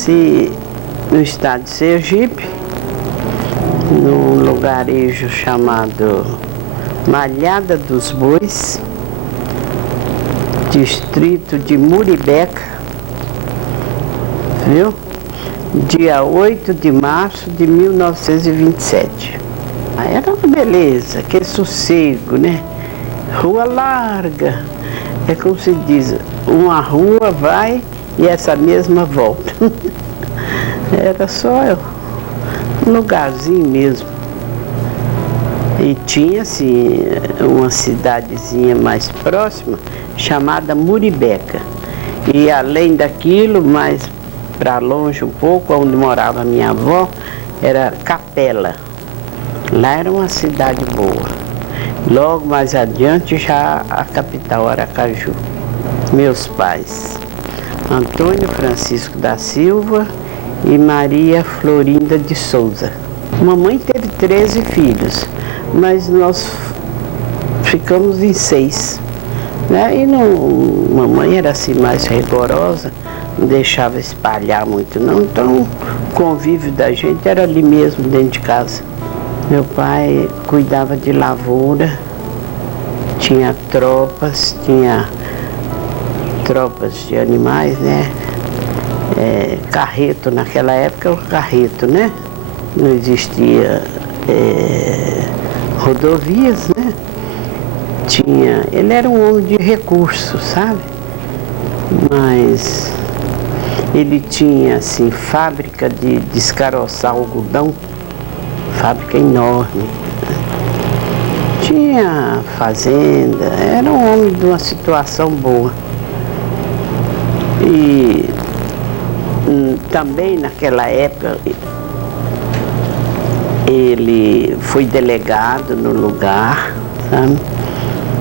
nasci no estado de Sergipe, num lugarejo chamado Malhada dos Bois, distrito de Muribeca, viu? Dia 8 de março de 1927. Era uma beleza, aquele sossego, né? Rua larga, é como se diz, uma rua vai e essa mesma volta. Era só um lugarzinho mesmo. E tinha, assim, uma cidadezinha mais próxima, chamada Muribeca. E além daquilo, mais para longe um pouco, onde morava minha avó, era Capela. Lá era uma cidade boa. Logo mais adiante, já a capital, Aracaju. Meus pais, Antônio Francisco da Silva e Maria Florinda de Souza. Mamãe teve 13 filhos, mas nós ficamos em 6. Né? E mamãe era assim mais rigorosa, não deixava espalhar muito não, então o convívio da gente era ali mesmo dentro de casa. Meu pai cuidava de lavoura, tinha tropas de animais, né? Carreto, naquela época o carreto, né? Não existia rodovias, né? Ele era um homem de recursos, sabe? Mas ele tinha, assim, fábrica de descaroçar algodão, fábrica enorme. Tinha fazenda, era um homem de uma situação boa. E também naquela época ele foi delegado no lugar, sabe?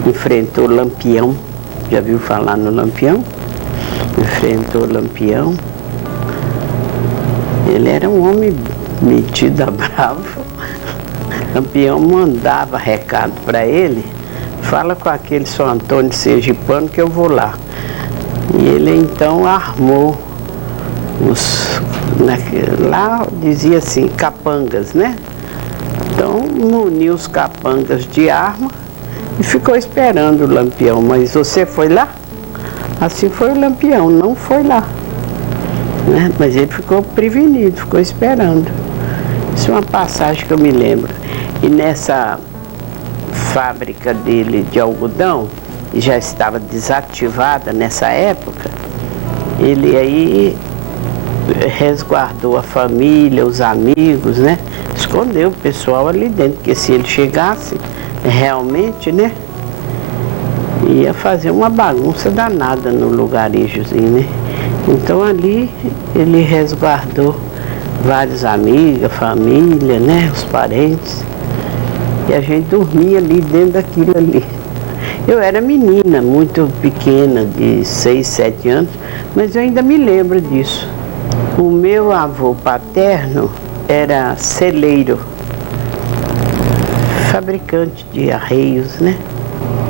Enfrentou Lampião, já viu falar no Lampião? Enfrentou Lampião. Ele era um homem metido a bravo. Lampião mandava recado para ele, fala com aquele São Antônio Sergipano que eu vou lá. E ele então armou lá dizia assim, capangas, né? Então muniu os capangas de arma e ficou esperando o Lampião. Mas você foi lá? Assim foi o Lampião, não foi lá. Né? Mas ele ficou prevenido, ficou esperando. Isso é uma passagem que eu me lembro. E nessa fábrica dele de algodão, já estava desativada nessa época, ele aí resguardou a família, os amigos, né? Escondeu o pessoal ali dentro, porque se ele chegasse, realmente, né? Ia fazer uma bagunça danada no lugarejozinho, né? Então ali ele resguardou vários amigos, família, né? Os parentes. E a gente dormia ali dentro daquilo ali. Eu era menina, muito pequena, de 6, 7 anos, mas eu ainda me lembro disso. O meu avô paterno era celeiro, fabricante de arreios, né?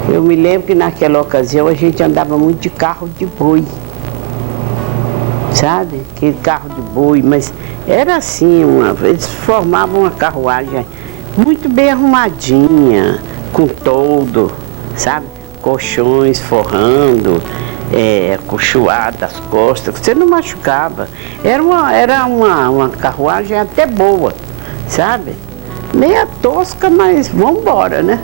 Eu me lembro que naquela ocasião a gente andava muito de carro de boi, sabe? Aquele carro de boi, mas era assim, eles formavam uma carruagem muito bem arrumadinha, com toldo, sabe? Colchões forrando, acolchoado das costas, você não machucava. Era uma carruagem até boa, sabe? Meia tosca, mas vamos embora, né?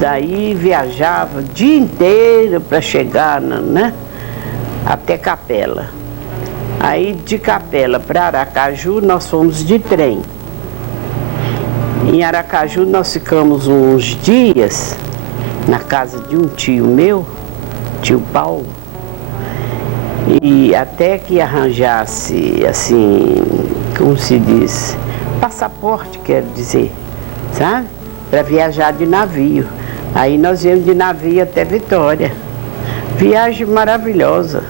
Daí viajava o dia inteiro para chegar, né? Até Capela. Aí de Capela para Aracaju nós fomos de trem. Em Aracaju nós ficamos uns dias na casa de um tio meu, tio Paulo, e até que arranjasse, assim, como se diz, passaporte, quero dizer, sabe? Para viajar de navio. Aí nós viemos de navio até Vitória. Viagem maravilhosa.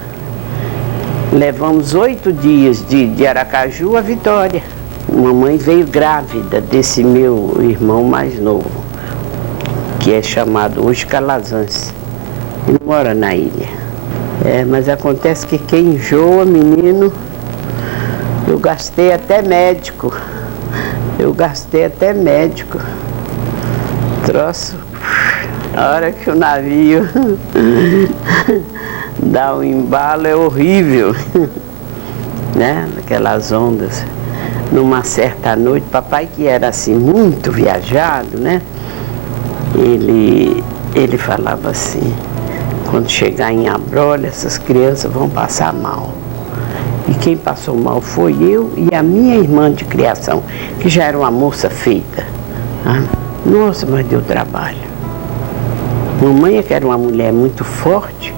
Levamos 8 dias de Aracaju a Vitória. Mamãe veio grávida desse meu irmão mais novo, que é chamado hoje Calazans. Ele mora na ilha. Mas acontece que quem enjoa, menino, eu gastei até médico. Troço, a hora que o navio dá um embalo é horrível, né? Aquelas ondas. Numa certa noite, papai, que era assim muito viajado, né? Ele falava assim: quando chegar em Abrolhos, essas crianças vão passar mal. E quem passou mal foi eu e a minha irmã de criação, que já era uma moça feita. Nossa, mas deu trabalho. Mamãe, que era uma mulher muito forte,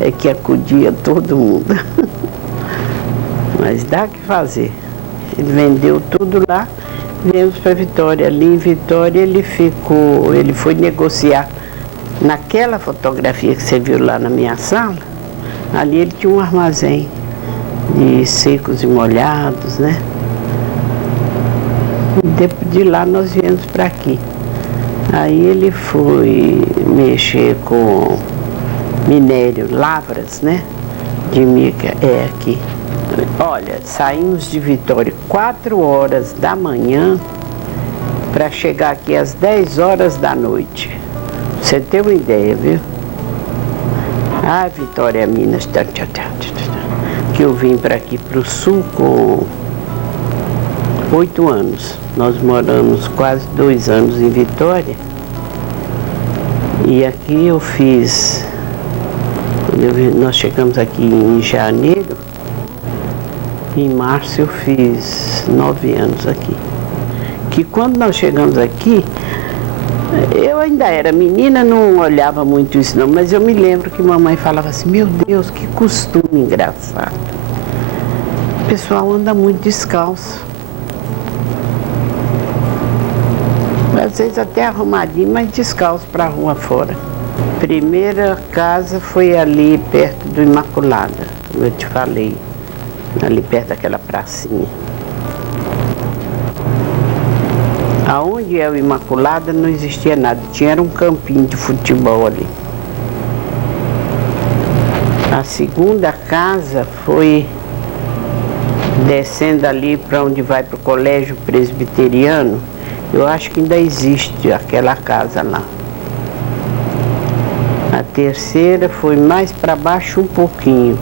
é que acudia todo mundo. Mas dá que fazer. Ele vendeu tudo lá, viemos para Vitória. Ali em Vitória ele foi negociar. Naquela fotografia que você viu lá na minha sala, ali ele tinha um armazém de secos e molhados, né? E de lá nós viemos para aqui. Aí ele foi mexer com minério, lavras, né? De mica, aqui. Olha, saímos de Vitória 4 horas da manhã para chegar aqui às 10 horas da noite. Você tem uma ideia, viu? Vitória, Minas, que eu vim para aqui para o sul com 8 anos. Nós moramos quase 2 anos em Vitória. E aqui eu fiz, nós chegamos aqui em janeiro, em março eu fiz 9 anos aqui. Que quando nós chegamos aqui, eu ainda era menina, não olhava muito isso não, mas eu me lembro que mamãe falava assim: meu Deus, que costume engraçado. O pessoal anda muito descalço. Às vezes até arrumadinho, mas descalço para a rua fora. Primeira casa foi ali perto do Imaculada, como eu te falei, ali perto daquela pracinha. Aonde é o Imaculada não existia nada, tinha um campinho de futebol ali. A segunda casa foi descendo ali para onde vai para o Colégio Presbiteriano. Eu acho que ainda existe aquela casa lá. A terceira foi mais para baixo um pouquinho,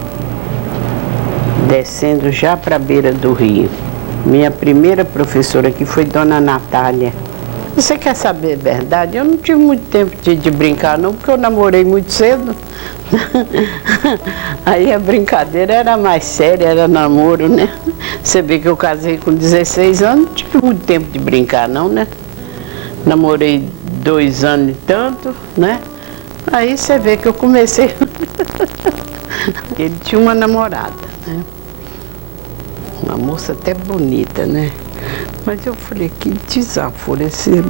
descendo já para a beira do rio. Minha primeira professora aqui foi Dona Natália. Você quer saber a verdade? Eu não tive muito tempo de brincar não, porque eu namorei muito cedo. Aí a brincadeira era mais séria, era namoro, né? Você vê que eu casei com 16 anos, não tive muito tempo de brincar não, né? Namorei 2 anos e tanto, né? Aí você vê que eu comecei. Ele tinha uma namorada, né? Uma moça até bonita, né? Mas eu falei, que desaforo, esse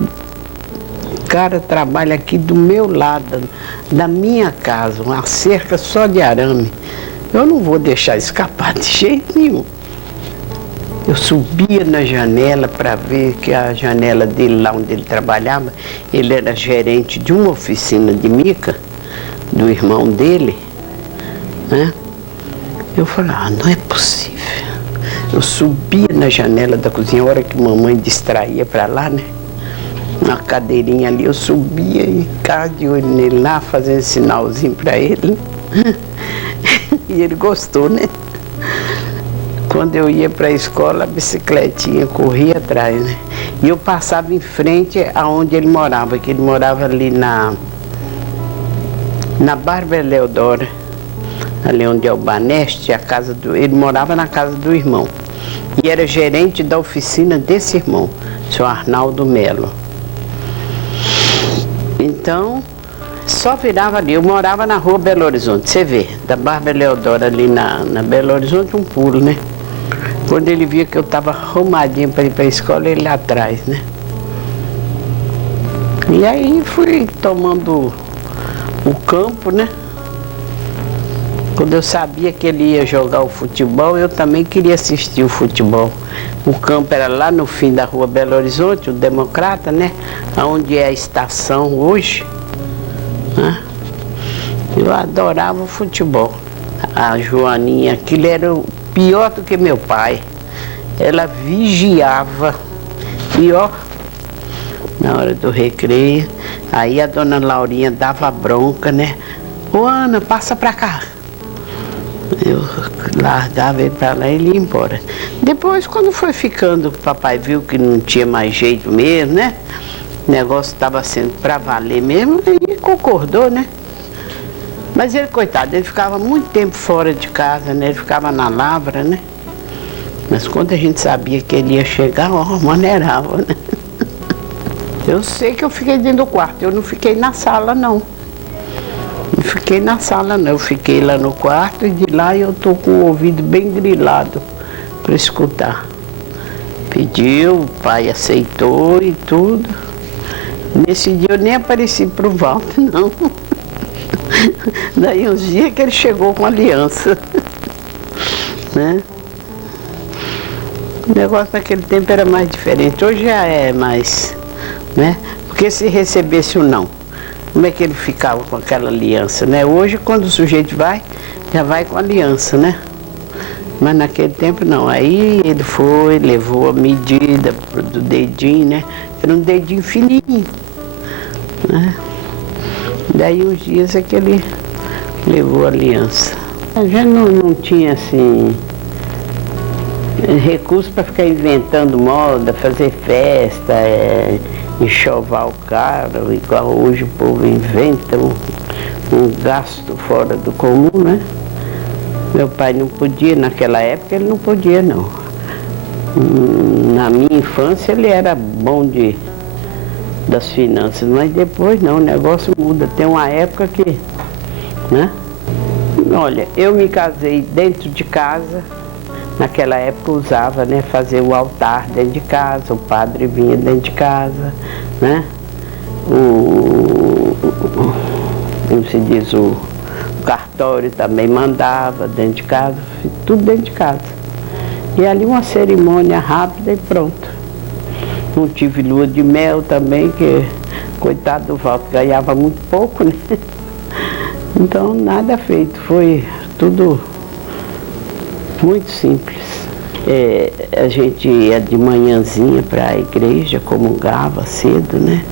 cara trabalha aqui do meu lado, da minha casa, uma cerca só de arame. Eu não vou deixar escapar de jeito nenhum. Eu subia na janela para ver que a janela dele, lá onde ele trabalhava, ele era gerente de uma oficina de mica, do irmão dele, né? Eu falei, não é possível. Eu subia na janela da cozinha, a hora que mamãe distraía para lá, né? Na cadeirinha ali, eu subia e ficava de olho nele lá, fazendo sinalzinho para ele. E ele gostou, né? Quando eu ia para a escola, a bicicletinha corria atrás, né? E eu passava em frente aonde ele morava, que ele morava ali na Bárbara Leodora, ali onde é o Baneste, ele morava na casa do irmão. E era gerente da oficina desse irmão, o senhor Arnaldo Melo. Então, só virava ali. Eu morava na rua Belo Horizonte, você vê, da Bárbara Leodora ali na Belo Horizonte, um pulo, né? Quando ele via que eu estava arrumadinha para ir para a escola, ele lá atrás, né? E aí fui tomando o campo, né? Quando eu sabia que ele ia jogar o futebol, eu também queria assistir o futebol. O campo era lá no fim da rua Belo Horizonte, o Democrata, né? Onde é a estação hoje, né? Eu adorava o futebol. A Joaninha, aquilo era pior do que meu pai. Ela vigiava. E ó, na hora do recreio, aí a dona Laurinha dava bronca, né? Ô Ana, passa pra cá. Eu largava ele pra lá e ele ia embora. Depois, quando foi ficando, o papai viu que não tinha mais jeito mesmo, né? O negócio estava sendo pra valer mesmo, e concordou, né? Mas ele, coitado, ele ficava muito tempo fora de casa, né? Ele ficava na lavra, né? Mas quando a gente sabia que ele ia chegar, ó, maneirava, né? Eu sei que eu fiquei dentro do quarto, eu não fiquei na sala, não. Não fiquei na sala, não. Eu fiquei lá no quarto e de lá eu tô com o ouvido bem grilado para escutar. Pediu, o pai aceitou e tudo. Nesse dia eu nem apareci pro Walter, não. Daí uns dias que ele chegou com aliança, né? O negócio naquele tempo era mais diferente, hoje já é mais, né? Porque se recebesse o não, como é que ele ficava com aquela aliança, né? Hoje quando o sujeito vai, já vai com aliança, né? Mas naquele tempo não, aí ele foi, levou a medida do dedinho, né? Era um dedinho fininho, né? Daí uns dias é que ele levou a aliança. A gente não tinha assim recurso para ficar inventando moda, fazer festa, enxovar o cara, igual hoje o povo inventa um gasto fora do comum, né? Meu pai não podia, naquela época ele não podia não. Na minha infância ele era bom das finanças, mas depois não, o negócio muda. Tem uma época que, né? Olha, eu me casei dentro de casa, naquela época usava, né, fazer o altar dentro de casa, o padre vinha dentro de casa, né? Como se diz, o cartório também mandava dentro de casa, tudo dentro de casa. E ali uma cerimônia rápida e pronto. Não tive lua de mel também, que coitado do Walter ganhava muito pouco, né? Então nada feito, foi tudo muito simples. A gente ia de manhãzinha para a igreja, comungava cedo, né?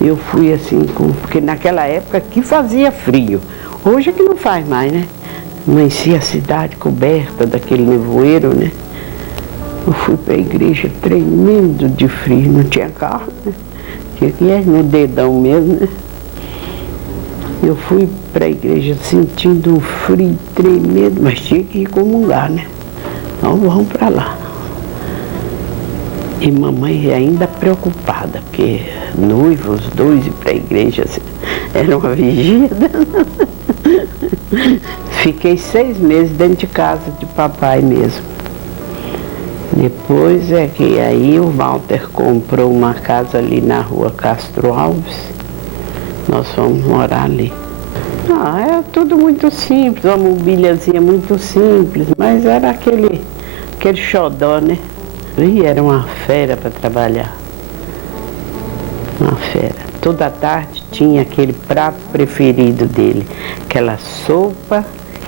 Eu fui assim, porque naquela época aqui fazia frio. Hoje é que não faz mais, né? Amanhecia a cidade coberta daquele nevoeiro, né? Eu fui para a igreja tremendo de frio, não tinha carro, né? Tinha que ir no dedão mesmo, né? Eu fui para a igreja sentindo um frio tremendo, mas tinha que ir comungar, né? Então vamos para lá. E mamãe ainda preocupada, porque noivos, os dois ir para a igreja, assim, era uma vigia. Fiquei 6 meses dentro de casa de papai mesmo. Depois é que aí o Walter comprou uma casa ali na rua Castro Alves. Nós fomos morar ali. É tudo muito simples, uma mobiliazinha muito simples, mas era aquele xodó, né? E era uma fera para trabalhar. Uma fera. Toda tarde tinha aquele prato preferido dele, aquela sopa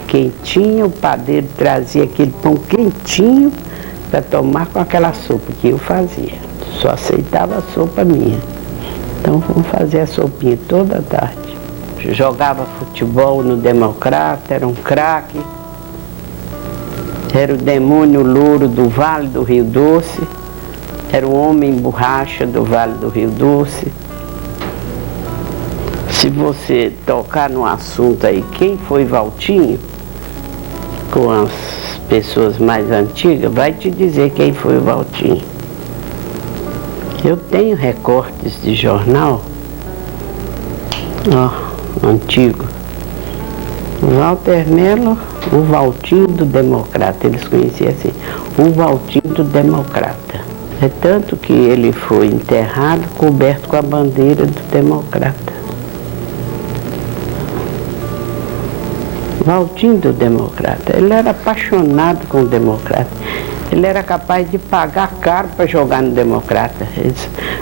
quentinha, o padeiro trazia aquele pão quentinho para tomar com aquela sopa que eu fazia. Só aceitava a sopa minha. Então vamos fazer a sopinha toda tarde. Jogava futebol no Democrata, era um craque. Era o demônio louro do Vale do Rio Doce. Era o homem borracha do Vale do Rio Doce. Se você tocar no assunto aí, quem foi Valtinho, com as pessoas mais antigas, vai te dizer quem foi o Valtinho. Eu tenho recortes de jornal, antigo. Walter Mello, o Valtinho do Democrata, eles conheciam assim, o Valtinho do Democrata. É tanto que ele foi enterrado coberto com a bandeira do Democrata. Valtinho do Democrata, ele era apaixonado com o Democrata. Ele era capaz de pagar caro para jogar no Democrata.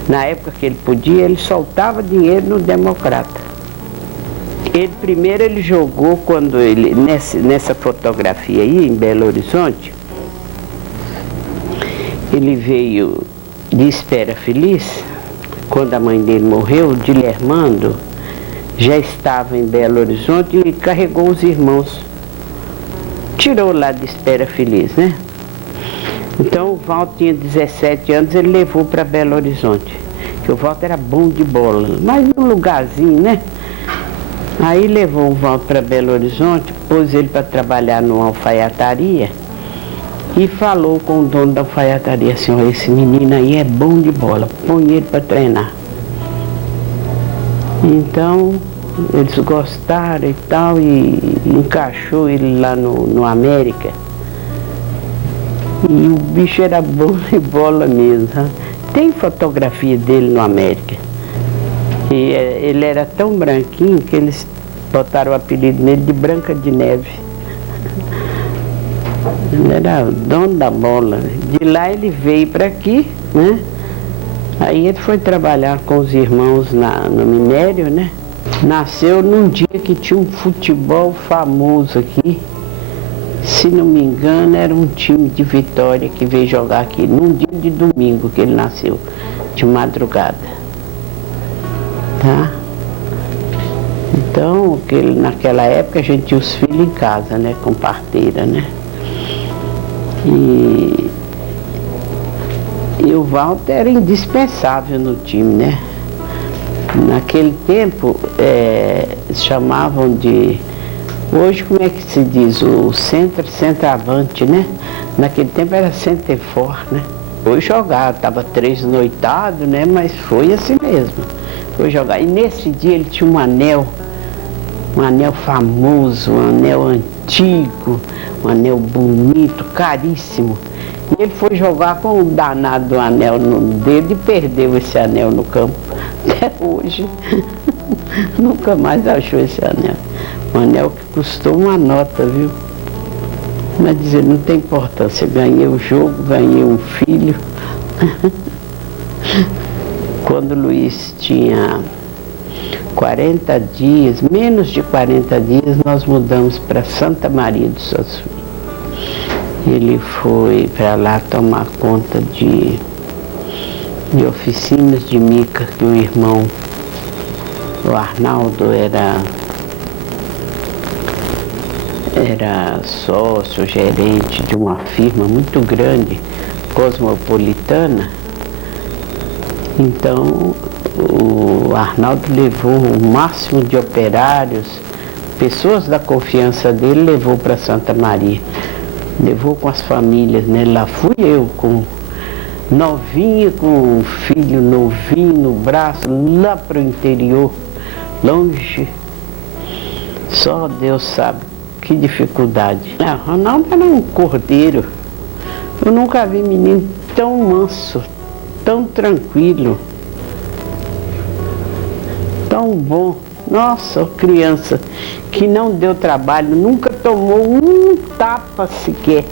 Na época que ele podia, ele soltava dinheiro no Democrata. Primeiro ele jogou quando ele, nessa fotografia aí, em Belo Horizonte, ele veio de Espera Feliz, quando a mãe dele morreu, de Lermando, já estava em Belo Horizonte e carregou os irmãos. Tirou lá de Espera Feliz, né? Então o Valdo tinha 17 anos, ele levou para Belo Horizonte. Que o Valdo era bom de bola, mas num lugarzinho, né? Aí levou o Valdo para Belo Horizonte, pôs ele para trabalhar numa alfaiataria e falou com o dono da alfaiataria assim: olha, esse menino aí é bom de bola, põe ele para treinar. Então eles gostaram e tal, e encaixou ele lá no América. E o bicho era bom de bola mesmo, sabe? Tem fotografia dele no América. E ele era tão branquinho que eles botaram o apelido nele de Branca de Neve. Ele era o dono da bola. De lá ele veio para aqui, né? Aí ele foi trabalhar com os irmãos no minério, né? Nasceu num dia que tinha um futebol famoso aqui. Se não me engano, era um time de Vitória que veio jogar aqui, num dia de domingo que ele nasceu, de madrugada. Tá? Então, naquela época a gente tinha os filhos em casa, né? Com parteira, né? E o Walter era indispensável no time, né? Naquele tempo, chamavam de... Hoje, como é que se diz? O centroavante, né? Naquele tempo era centerfor, né? Foi jogar, estava 3 noitado, né? Mas foi assim mesmo. Foi jogar. E nesse dia ele tinha um anel famoso, um anel antigo, um anel bonito, caríssimo. E ele foi jogar com o danado do anel no dedo e perdeu esse anel no campo. Até hoje. Nunca mais achou esse anel. Um anel que custou uma nota, viu? Mas dizer, não tem importância. Ganhei o jogo, ganhei um filho. Quando o Luiz tinha 40 dias, menos de 40 dias, nós mudamos para Santa Maria do Suaçuí. Ele foi para lá tomar conta de oficinas de mica, que o irmão, o Arnaldo, era sócio, gerente de uma firma muito grande, cosmopolitana. Então, o Arnaldo levou o máximo de operários, pessoas da confiança dele, levou para Santa Maria. Levou com as famílias, né? Lá fui eu, novinha, com um filho novinho no braço, lá para o interior, longe. Só Deus sabe que dificuldade. Ronaldo era um cordeiro. Eu nunca vi menino tão manso, tão tranquilo, tão bom. Nossa, criança que não deu trabalho, nunca tomou um tapa sequer.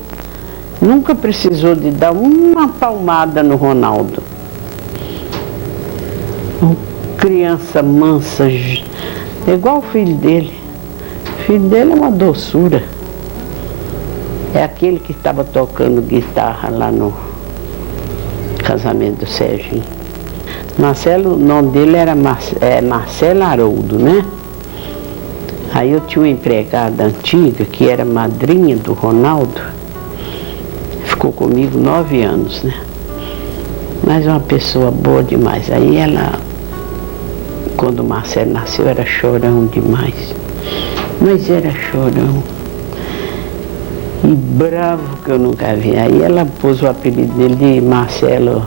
Nunca precisou de dar uma palmada no Ronaldo. Uma criança mansa, é igual o filho dele. O filho dele é uma doçura. É aquele que estava tocando guitarra lá no casamento do Serginho. Marcelo, o nome dele era Marcelo Haroldo, né? Aí eu tinha uma empregada antiga que era madrinha do Ronaldo. Ficou comigo 9 anos, né? Mas uma pessoa boa demais. Aí ela, quando o Marcelo nasceu, era chorão demais. Mas era chorão. E bravo que eu nunca vi. Aí ela pôs o apelido dele de Marcelo,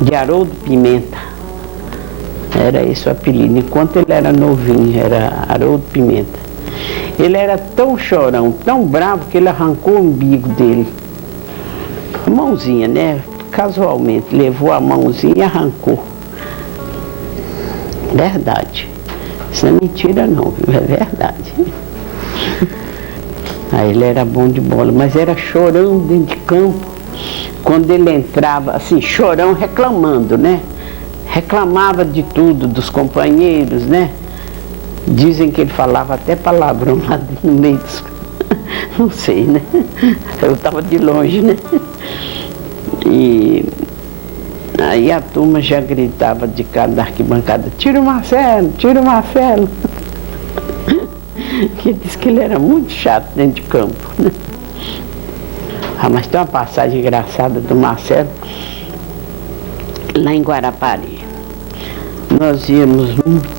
de Haroldo Pimenta. Era esse o apelido. Enquanto ele era novinho, era Haroldo Pimenta. Ele era tão chorão, tão bravo, que ele arrancou o umbigo dele. A mãozinha, né? Casualmente, levou a mãozinha e arrancou. Verdade. Isso não é mentira não, viu? É verdade. Aí ele era bom de bola, mas era chorão dentro de campo. Quando ele entrava, assim, chorão reclamando, né? Reclamava de tudo, dos companheiros, né? Dizem que ele falava até palavrão lá no meio dos... Não sei, né? Eu estava de longe, né? E aí a turma já gritava de cá da arquibancada: tira o Marcelo, tira o Marcelo. Que disse que ele era muito chato dentro de campo, né? Ah, mas tem uma passagem engraçada do Marcelo lá em Guarapari. Nós íamos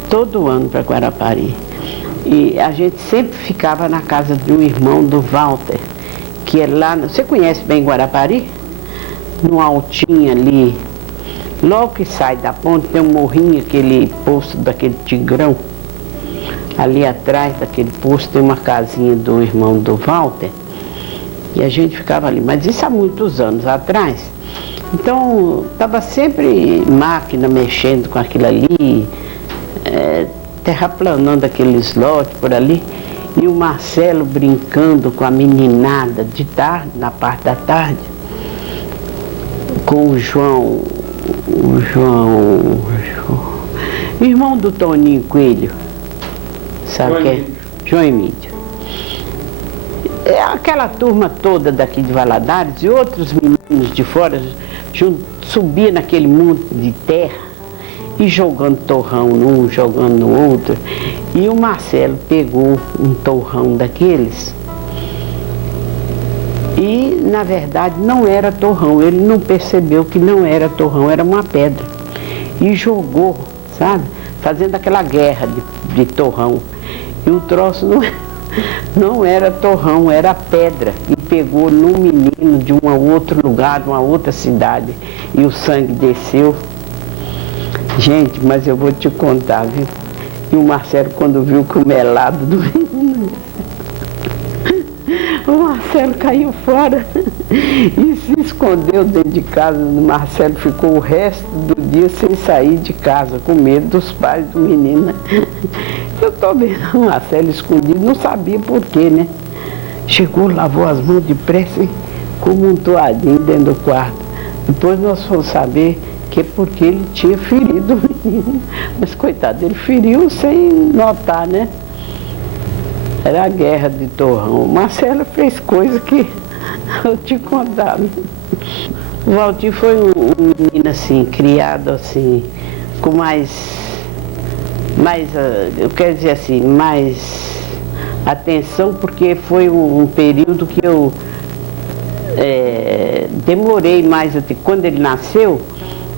todo ano para Guarapari e a gente sempre ficava na casa de um irmão do Walter, que é lá, você conhece bem Guarapari? No altinho ali, logo que sai da ponte tem um morrinho, aquele posto daquele Tigrão. Ali atrás daquele posto tem uma casinha do irmão do Walter e a gente ficava ali, mas isso há muitos anos atrás. Então estava sempre máquina mexendo com aquilo ali, terraplanando aqueles lotes por ali, e o Marcelo brincando com a meninada de tarde, na parte da tarde, com o João, irmão do Toninho Coelho. Sabe o que é? João Emílio. É aquela turma toda daqui de Valadares e outros meninos de fora subia naquele monte de terra e jogando torrão num, jogando no outro. E o Marcelo pegou um torrão daqueles e, na verdade, não era torrão. Ele não percebeu que não era torrão, era uma pedra. E jogou, sabe? Fazendo aquela guerra de torrão. E o troço não era torrão, era pedra. E pegou num menino de um outro lugar, de uma outra cidade. E o sangue desceu. Gente, mas eu vou te contar, viu? E o Marcelo, quando viu que o melado do menino, o Marcelo caiu fora e se escondeu dentro de casa. O Marcelo ficou o resto do dia sem sair de casa, com medo dos pais do menino. Eu estou vendo o Marcelo escondido, não sabia por quê, né? Chegou, lavou as mãos depressa e como um toalhinho dentro do quarto. Depois nós fomos saber que é porque ele tinha ferido o menino. Mas coitado, ele feriu sem notar, né? Era a guerra de torrão. O Marcelo fez coisa que eu te contava. O Valtinho foi um menino assim, criado assim, com mais, eu quero dizer assim, mais atenção, porque foi um período que eu demorei mais até. Quando ele nasceu,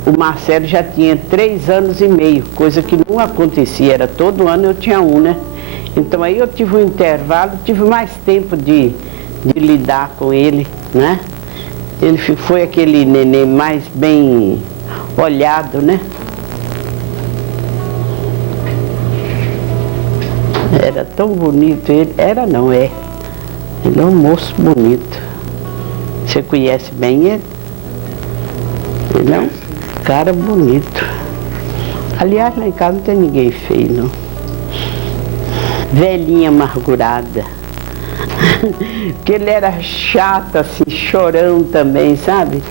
o Marcelo já tinha 3 anos e meio, coisa que não acontecia, era todo ano eu tinha um, né? Então aí eu tive um intervalo, tive mais tempo de lidar com ele, né? Ele foi aquele neném mais bem olhado, né? Era tão bonito ele, era não, é. Ele é um moço bonito. Você conhece bem ele? Ele é um cara bonito. Aliás, lá em casa não tem ninguém feio, não. Velhinha amargurada. Porque ele era chato, assim, chorão também, sabe?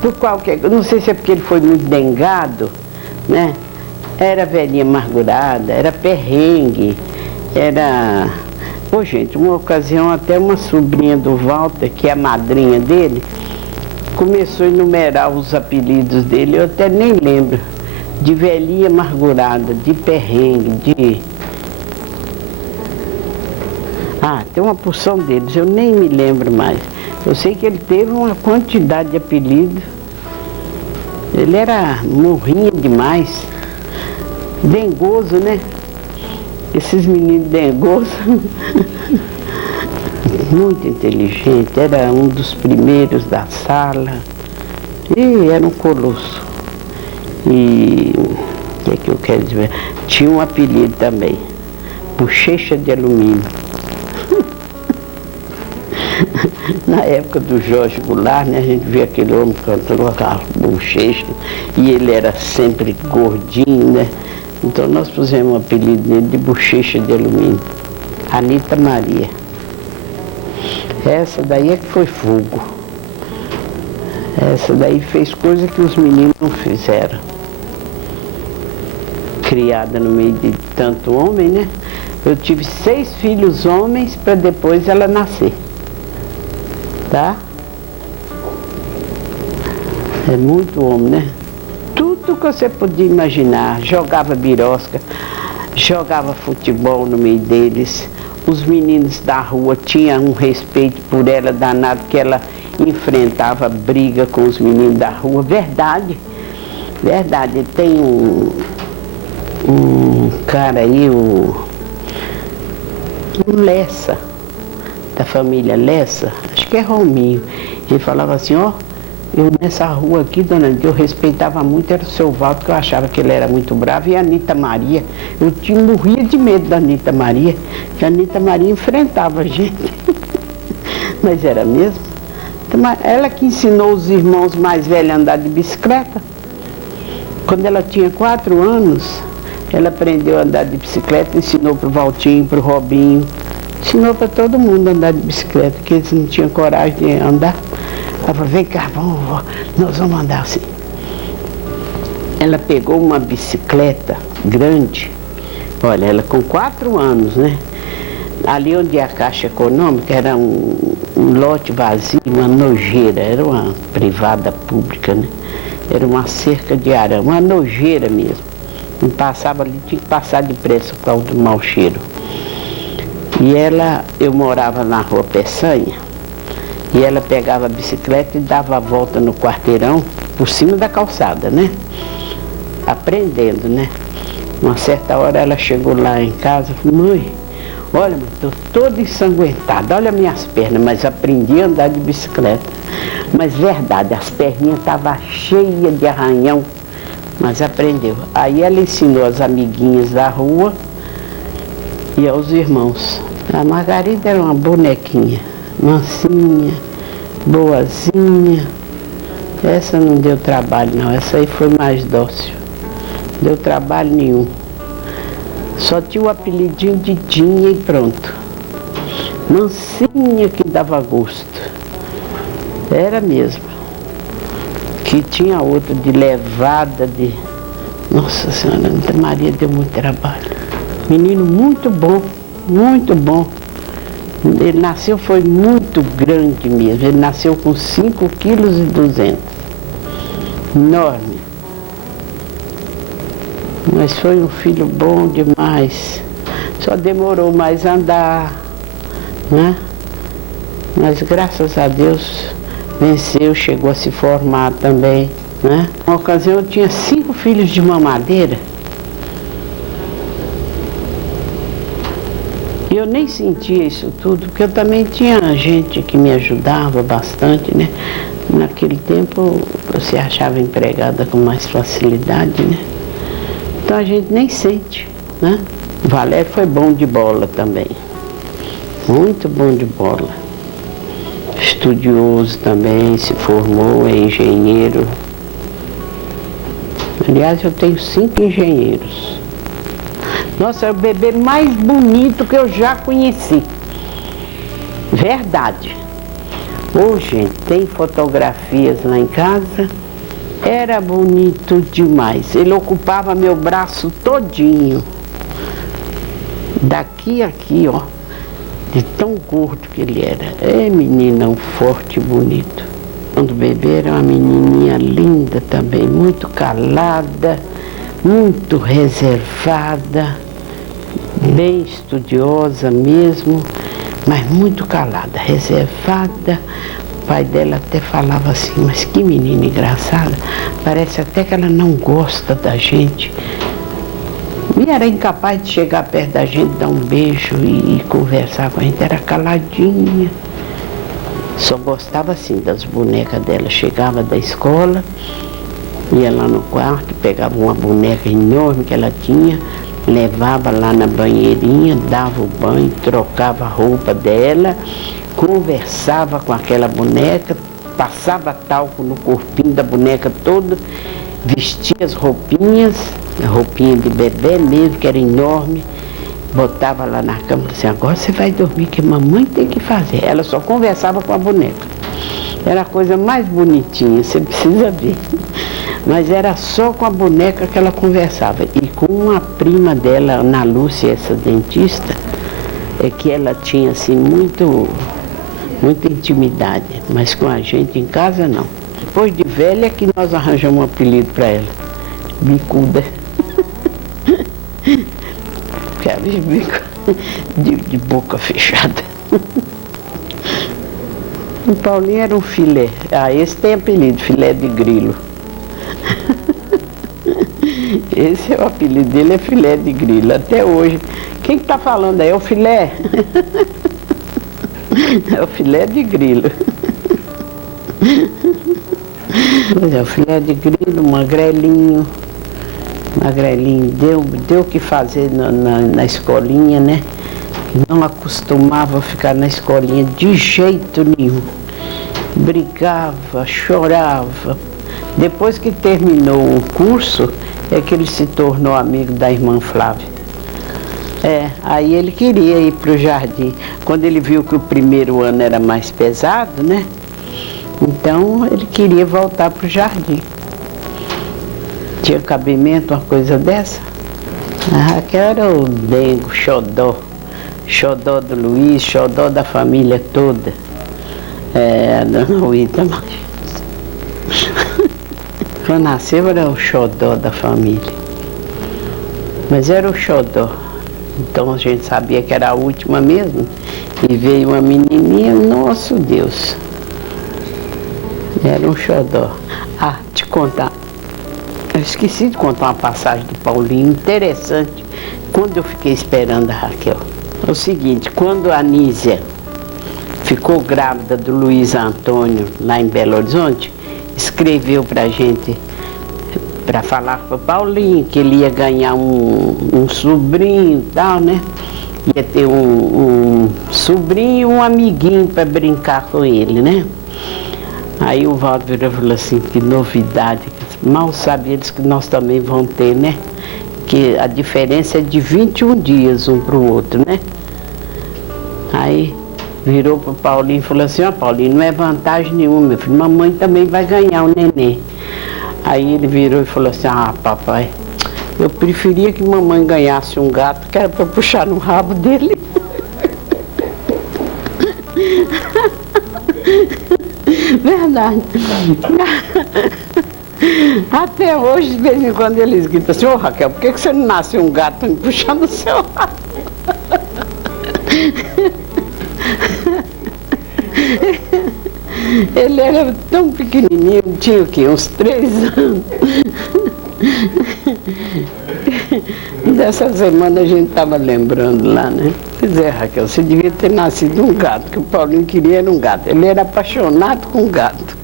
Por qualquer... Não sei se é porque ele foi muito dengado, né? Era velhinha amargurada, era perrengue, era... Pô, gente, uma ocasião até uma sobrinha do Walter, que é a madrinha dele, começou a enumerar os apelidos dele, eu até nem lembro. De velhinha amargurada, de perrengue, de... Ah, tem uma porção deles, eu nem me lembro mais. Eu sei que ele teve uma quantidade de apelidos. Ele era morrinha demais. Dengoso, né? Esses meninos dengosos. Muito inteligente, era um dos primeiros da sala. E era um colosso. E o que é que eu quero dizer? Tinha um apelido também, Bochecha de Alumínio. Na época do Jorge Goulart, né, a gente via aquele homem cantando com aquela bochecha e ele era sempre gordinho, né? Então nós pusemos um apelido nele de Bochecha de Alumínio. Anita Maria. Essa daí é que foi fogo. Essa daí fez coisa que os meninos não fizeram. Criada no meio de tanto homem, né? Eu tive 6 filhos homens para depois ela nascer. Tá? É muito homem, né? Tudo que você podia imaginar. Jogava birosca, jogava futebol no meio deles. Os meninos da rua tinham um respeito por ela danado, que ela enfrentava briga com os meninos da rua. Verdade, verdade. Tem um cara aí, um Lessa, da família Lessa, acho que é Rominho. Ele falava assim, ó, eu nessa rua aqui, dona Lídia, eu respeitava muito, era o seu Valdo, que eu achava que ele era muito bravo, e a Anita Maria, eu morria de medo da Anita Maria, que a Anita Maria enfrentava a gente. Mas era mesmo. Ela que ensinou os irmãos mais velhos a andar de bicicleta. Quando ela tinha 4 anos, ela aprendeu a andar de bicicleta, ensinou para o Valtinho, para o Robinho, ensinou para todo mundo a andar de bicicleta, que eles não tinham coragem de andar. Ela falou, vem cá, nós vamos andar assim. Ela pegou uma bicicleta grande, olha, ela com 4 anos, né? Ali onde é a Caixa Econômica era um lote vazio, uma nojeira, era uma privada pública, né? Era uma cerca de arame, uma nojeira mesmo. Não passava ali, tinha que passar depressa por causa do mau cheiro. E eu morava na rua Peçanha, e ela pegava a bicicleta e dava a volta no quarteirão, por cima da calçada, né? Aprendendo, né? Uma certa hora ela chegou lá em casa e falou, mãe, olha, estou toda ensanguentada, olha minhas pernas, mas aprendi a andar de bicicleta. Mas verdade, as perninhas estavam cheias de arranhão, mas aprendeu. Aí ela ensinou as amiguinhas da rua e aos irmãos. A Margarida era uma bonequinha, mansinha, boazinha. Essa não deu trabalho não, essa aí foi mais dócil. Não deu trabalho nenhum. Só tinha o apelidinho de Dinha e pronto. Mansinha que dava gosto. Era mesmo. Que tinha outra de levada de... Nossa Senhora, Ana Maria deu muito trabalho. Menino muito bom, muito bom. Ele nasceu, foi muito grande mesmo. Ele nasceu com 5,2 kg. Enorme. Mas foi um filho bom demais. Só demorou mais a andar, né? Mas graças a Deus venceu, chegou a se formar também, né? Uma ocasião eu tinha 5 filhos de mamadeira. E eu nem sentia isso tudo, porque eu também tinha gente que me ajudava bastante, né? Naquele tempo você achava empregada com mais facilidade, né? Então a gente nem sente, né? O Valério foi bom de bola também. Muito bom de bola. Estudioso também, se formou, é engenheiro. Aliás, eu tenho 5 engenheiros. Nossa, é o bebê mais bonito que eu já conheci. Verdade. Ô, gente, tem fotografias lá em casa. Era bonito demais. Ele ocupava meu braço todinho. Daqui a aqui, ó. De tão gordo que ele era. É meninão forte e bonito. Quando o bebê era uma menininha linda também. Muito calada, muito reservada, bem estudiosa mesmo, mas muito calada, reservada. O pai dela até falava assim, mas que menina engraçada, parece até que ela não gosta da gente. E era incapaz de chegar perto da gente, dar um beijo e conversar com a gente, era caladinha. Só gostava assim das bonecas dela. Chegava da escola, ia lá no quarto, pegava uma boneca enorme que ela tinha, levava lá na banheirinha, dava o banho, trocava a roupa dela, conversava com aquela boneca, passava talco no corpinho da boneca toda, vestia as roupinhas, a roupinha de bebê mesmo, que era enorme, botava lá na cama e disse, agora você vai dormir, que mamãe tem que fazer. Ela só conversava com a boneca. Era a coisa mais bonitinha, você precisa ver. Mas era só com a boneca que ela conversava. E com uma prima dela, Ana Lúcia, essa dentista, é que ela tinha assim muita intimidade, mas com a gente em casa não. Depois de velha é que nós arranjamos um apelido para ela, bicuda. Ela de boca fechada. O Paulinho era um filé. Ah, esse tem apelido, filé de grilo. Esse é o apelido dele, é filé de grilo, até hoje. Quem que tá falando aí? É o filé? É o filé de grilo. Pois é, o filé de grilo, magrelinho. Magrelinho, deu o que fazer na escolinha, né? Não acostumava a ficar na escolinha de jeito nenhum. Brigava, chorava. Depois que terminou o curso, é que ele se tornou amigo da irmã Flávia. Aí ele queria ir para o jardim. Quando ele viu que o primeiro ano era mais pesado, né? Então ele queria voltar para o jardim. Tinha cabimento, uma coisa dessa? A Raquel era o dengo, xodó. Xodó do Luiz, xodó da família toda. A dona Uita mais. Quando nasceu era o xodó da família. Mas era o xodó. Então a gente sabia que era a última mesmo. E veio uma menininha, nosso Deus. Era um xodó. Te contar. Eu esqueci de contar uma passagem do Paulinho interessante. Quando eu fiquei esperando a Raquel. É o seguinte, quando a Anísia ficou grávida do Luiz Antônio lá em Belo Horizonte, escreveu pra gente, para falar para o Paulinho que ele ia ganhar um sobrinho e tal, né? Ia ter um sobrinho e um amiguinho para brincar com ele, né? Aí o Valdo virou e falou assim, que novidade, mal sabia eles que nós também vamos ter, né? Que a diferença é de 21 dias um para o outro, né? Aí virou para o Paulinho e falou assim, Paulinho, não é vantagem nenhuma, meu filho, mamãe também vai ganhar um neném. Aí ele virou e falou assim, papai, eu preferia que mamãe ganhasse um gato, que era para puxar no rabo dele. Verdade. Até hoje, de vez em quando, eles gritam assim, Raquel, por que você não nasce um gato para me puxar no seu rabo? Ele era tão pequenininho, tinha o quê? Uns 3 anos. Dessa semana a gente estava lembrando lá, né? Pois é, Raquel, você devia ter nascido um gato, que o Paulinho queria era um gato. Ele era apaixonado com gato.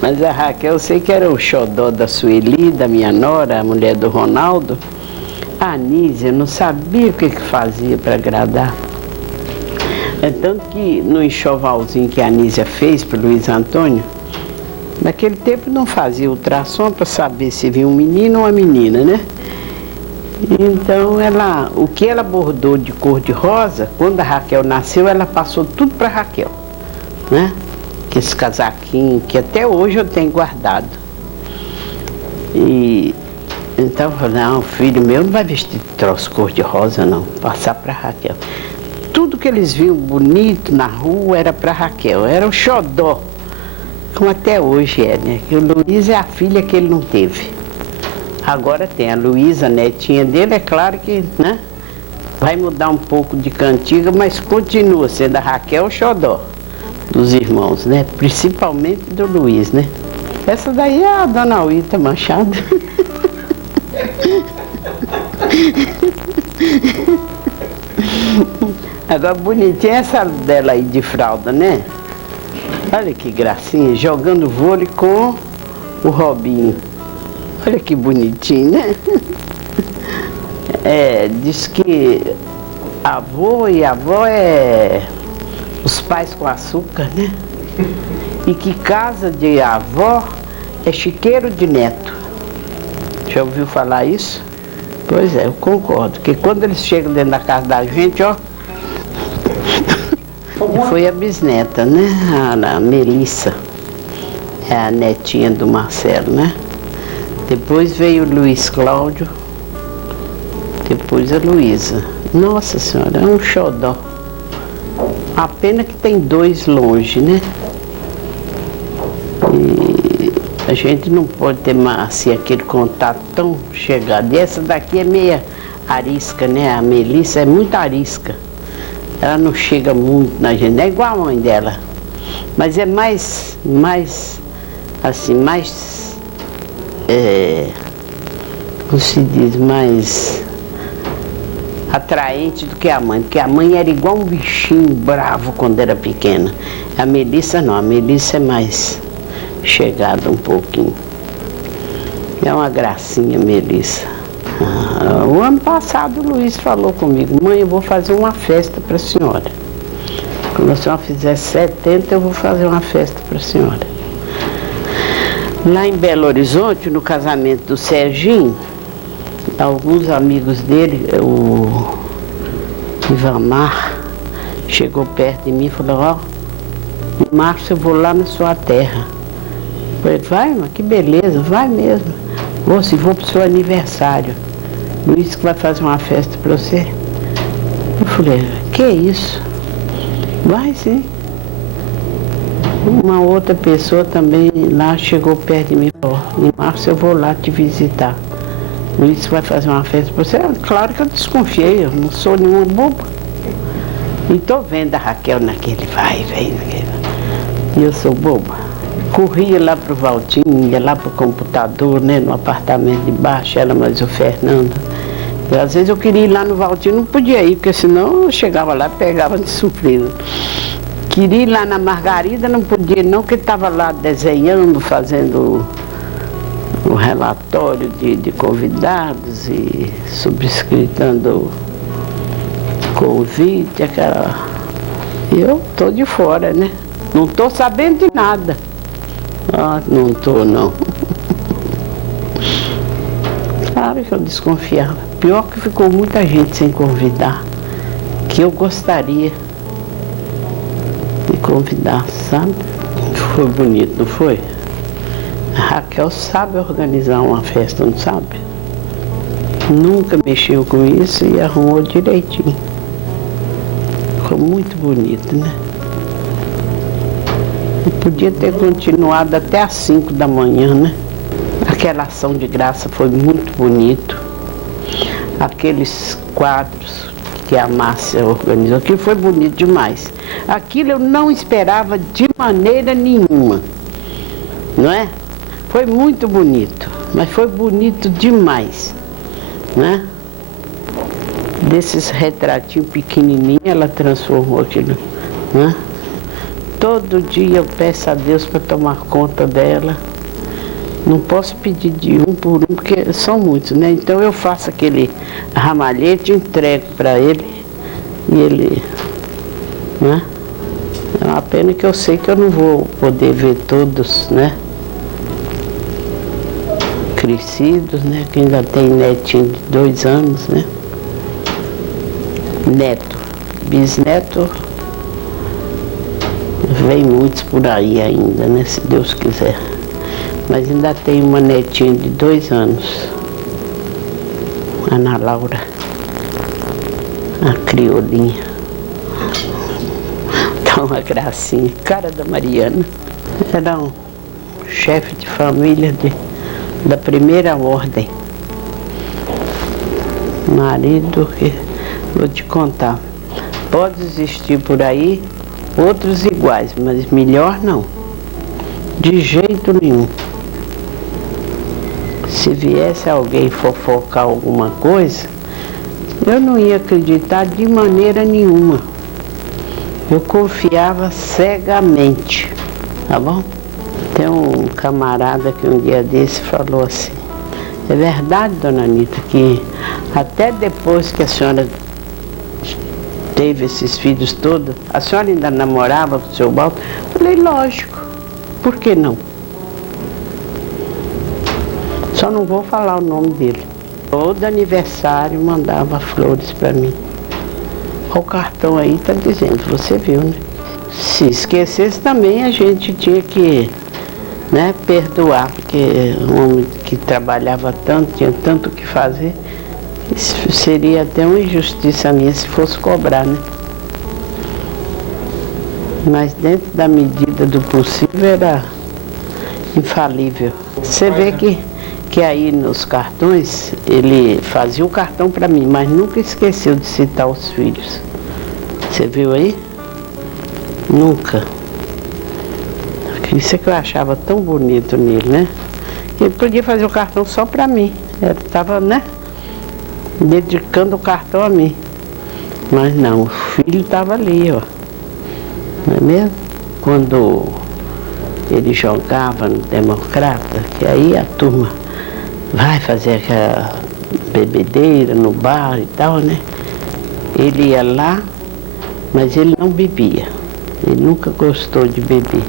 Mas a Raquel, eu sei que era o xodó da Sueli, da minha nora, a mulher do Ronaldo. A Anísia não sabia o que fazia para agradar. É tanto que no enxovalzinho que a Anísia fez para o Luiz Antônio, naquele tempo não fazia ultrassom para saber se vinha um menino ou uma menina, né? Então o que ela bordou de cor de rosa, quando a Raquel nasceu, ela passou tudo para Raquel, né? Esse casaquinho que até hoje eu tenho guardado. E então eu falei, não, filho meu não vai vestir troço cor de rosa não, passar para Raquel. Tudo que eles viam bonito na rua era para Raquel, era o xodó, como até hoje é, né? Que o Luiz é a filha que ele não teve. Agora tem a Luísa, a netinha dele, é claro que, né? Vai mudar um pouco de cantiga, mas continua sendo a Raquel o xodó dos irmãos, né? Principalmente do Luiz, né? Essa daí é a dona Uita Machado. Agora bonitinha essa dela aí de fralda, né? Olha que gracinha, jogando vôlei com o Robinho. Olha que bonitinho, né? Diz que avô e avó é os pais com açúcar, né? E que casa de avó é chiqueiro de neto. Já ouviu falar isso? Pois é, eu concordo. Porque quando eles chegam dentro da casa da gente, E foi a bisneta, né? A Melissa. É a netinha do Marcelo, né? Depois veio o Luiz Cláudio. Depois a Luísa. Nossa Senhora, é um xodó. A pena que tem 2 longe, né? E a gente não pode ter assim, aquele contato tão chegado. E essa daqui é meia arisca, né? A Melissa é muito arisca. Ela não chega muito na gente, é igual a mãe dela. Mas é mais assim, como se diz, mais atraente do que a mãe. Porque a mãe era igual um bichinho bravo quando era pequena. A Melissa não, a Melissa é mais chegada um pouquinho. É uma gracinha, Melissa. O ano passado o Luiz falou comigo: mãe, eu vou fazer uma festa para a senhora. Quando a senhora fizer 70, eu vou fazer uma festa para a senhora. Lá em Belo Horizonte, no casamento do Serginho, alguns amigos dele, o Ivamar, chegou perto de mim e falou: ó, em março eu vou lá na sua terra. Eu falei: vai, mas que beleza, vai mesmo. Vou para o seu aniversário. Luiz que vai fazer uma festa para você. Eu falei: que isso? Vai sim. Uma outra pessoa também lá chegou perto de mim e falou: em março eu vou lá te visitar. Luiz vai fazer uma festa para você. Claro que eu desconfiei, eu não sou nenhuma boba. E estou vendo a Raquel naquele vai e vem. E eu sou boba. Corria lá pro Valtinho, ia lá pro computador, né, no apartamento de baixo, ela mais o Fernando. E às vezes eu queria ir lá no Valtinho, não podia ir, porque senão eu chegava lá e pegava de surpresa. Queria ir lá na Margarida, não podia não, porque estava lá desenhando, fazendo o relatório de convidados e subscritando convite, aquela. E eu tô de fora, né? Não tô sabendo de nada. Ah, não tô não. Claro que eu desconfiava. Pior que ficou muita gente sem convidar, que eu gostaria de convidar, sabe? Foi bonito, não foi? A Raquel sabe organizar uma festa, não sabe? Nunca mexeu com isso e arrumou direitinho. Ficou muito bonito, né? E podia ter continuado até às 5 da manhã, né? Aquela ação de graça foi muito bonito. Aqueles quadros que a Márcia organizou, aquilo foi bonito demais. Aquilo eu não esperava de maneira nenhuma, não é? Foi muito bonito, mas foi bonito demais, né? Desses retratinhos pequenininhos, ela transformou aquilo, né? Todo dia eu peço a Deus para tomar conta dela. Não posso pedir de um por um, porque são muitos, né? Então eu faço aquele ramalhete, entrego para ele e ele, né? É uma pena que eu sei que eu não vou poder ver todos, né? Crescidos, né? Que ainda tem netinho de 2 anos, né? Neto, bisneto, vem muitos por aí ainda, né? Se Deus quiser. Mas ainda tem uma netinha de 2 anos, Ana Laura, a criolinha. Tá uma gracinha, cara da Mariana. Era um chefe de família da primeira ordem. Marido que, vou te contar, pode existir por aí outros iguais, mas melhor não, de jeito nenhum. Se viesse alguém fofocar alguma coisa, eu não ia acreditar de maneira nenhuma. Eu confiava cegamente, tá bom? Tem um camarada que um dia desse falou assim: é verdade, dona Anita, que até depois que a senhora teve esses filhos todos, a senhora ainda namorava com o seu Balto? Eu falei: lógico, por que não? Só não vou falar o nome dele. Todo aniversário mandava flores para mim. O cartão aí tá dizendo, você viu, né? Se esquecesse também a gente tinha que, né, perdoar, porque um homem que trabalhava tanto, tinha tanto o que fazer, isso seria até uma injustiça minha se fosse cobrar, né? Mas dentro da medida do possível era infalível. Você vê que aí nos cartões, ele fazia o cartão para mim, mas nunca esqueceu de citar os filhos. Você viu aí? Nunca. Isso é que eu achava tão bonito nele, né? Ele podia fazer o cartão só para mim. Ele estava, né, dedicando o cartão a mim. Mas não, o filho estava ali, ó. Não é mesmo? Quando ele jogava no Democrata, que aí a turma vai fazer aquela bebedeira no bar e tal, né? Ele ia lá, mas ele não bebia. Ele nunca gostou de beber.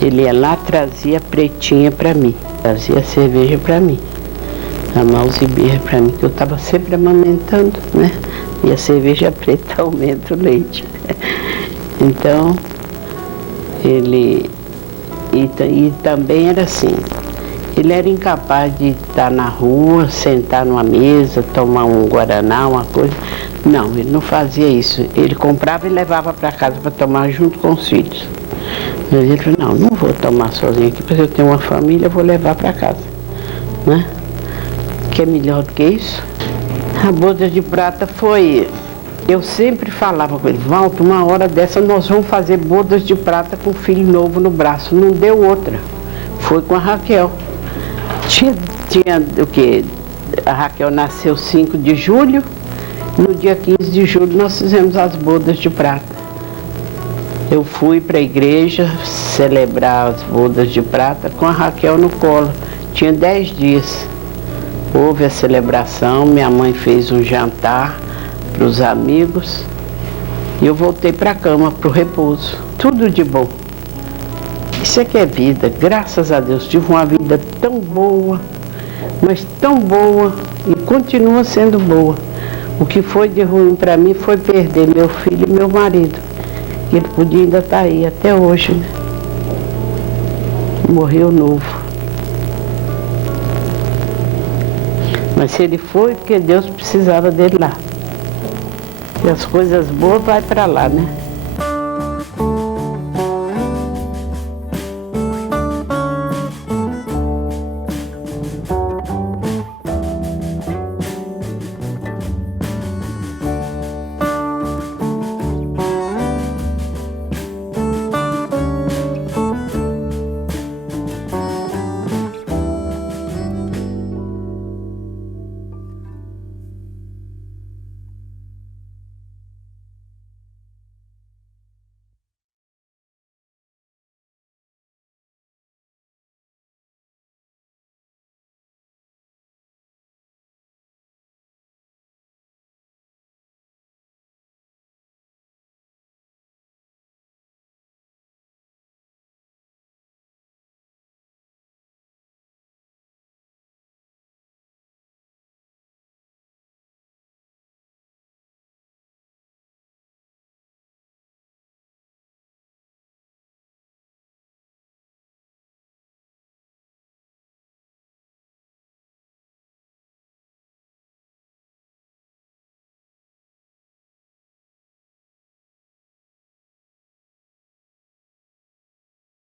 Ele ia lá, trazia pretinha para mim, trazia cerveja para mim, a malzibirra para mim, que eu estava sempre amamentando, né? E a cerveja preta aumenta o leite. Então, ele... E também era assim, ele era incapaz de estar na rua, sentar numa mesa, tomar um guaraná, uma coisa. Não, ele não fazia isso. Ele comprava e levava para casa para tomar junto com os filhos. Mas ele falou, não vou tomar sozinho aqui, porque eu tenho uma família, eu vou levar para casa. Né? Que é melhor do que isso. A boda de prata foi... Eu sempre falava com ele, Walter, uma hora dessa nós vamos fazer bodas de prata com o filho novo no braço. Não deu outra. Foi com a Raquel. Tinha o quê? A Raquel nasceu 5 de julho. No dia 15 de julho nós fizemos as bodas de prata. Eu fui para a igreja celebrar as bodas de prata com a Raquel no colo. Tinha 10 dias. Houve a celebração, minha mãe fez um jantar para os amigos e eu voltei para a cama, para o repouso. Tudo de bom. Isso é que é vida. Graças a Deus, tive uma vida tão boa, mas tão boa e continua sendo boa. O que foi de ruim para mim foi perder meu filho e meu marido. Ele podia ainda estar aí até hoje, né? Morreu novo. Mas se ele foi, porque Deus precisava dele lá. E as coisas boas vai para lá, né?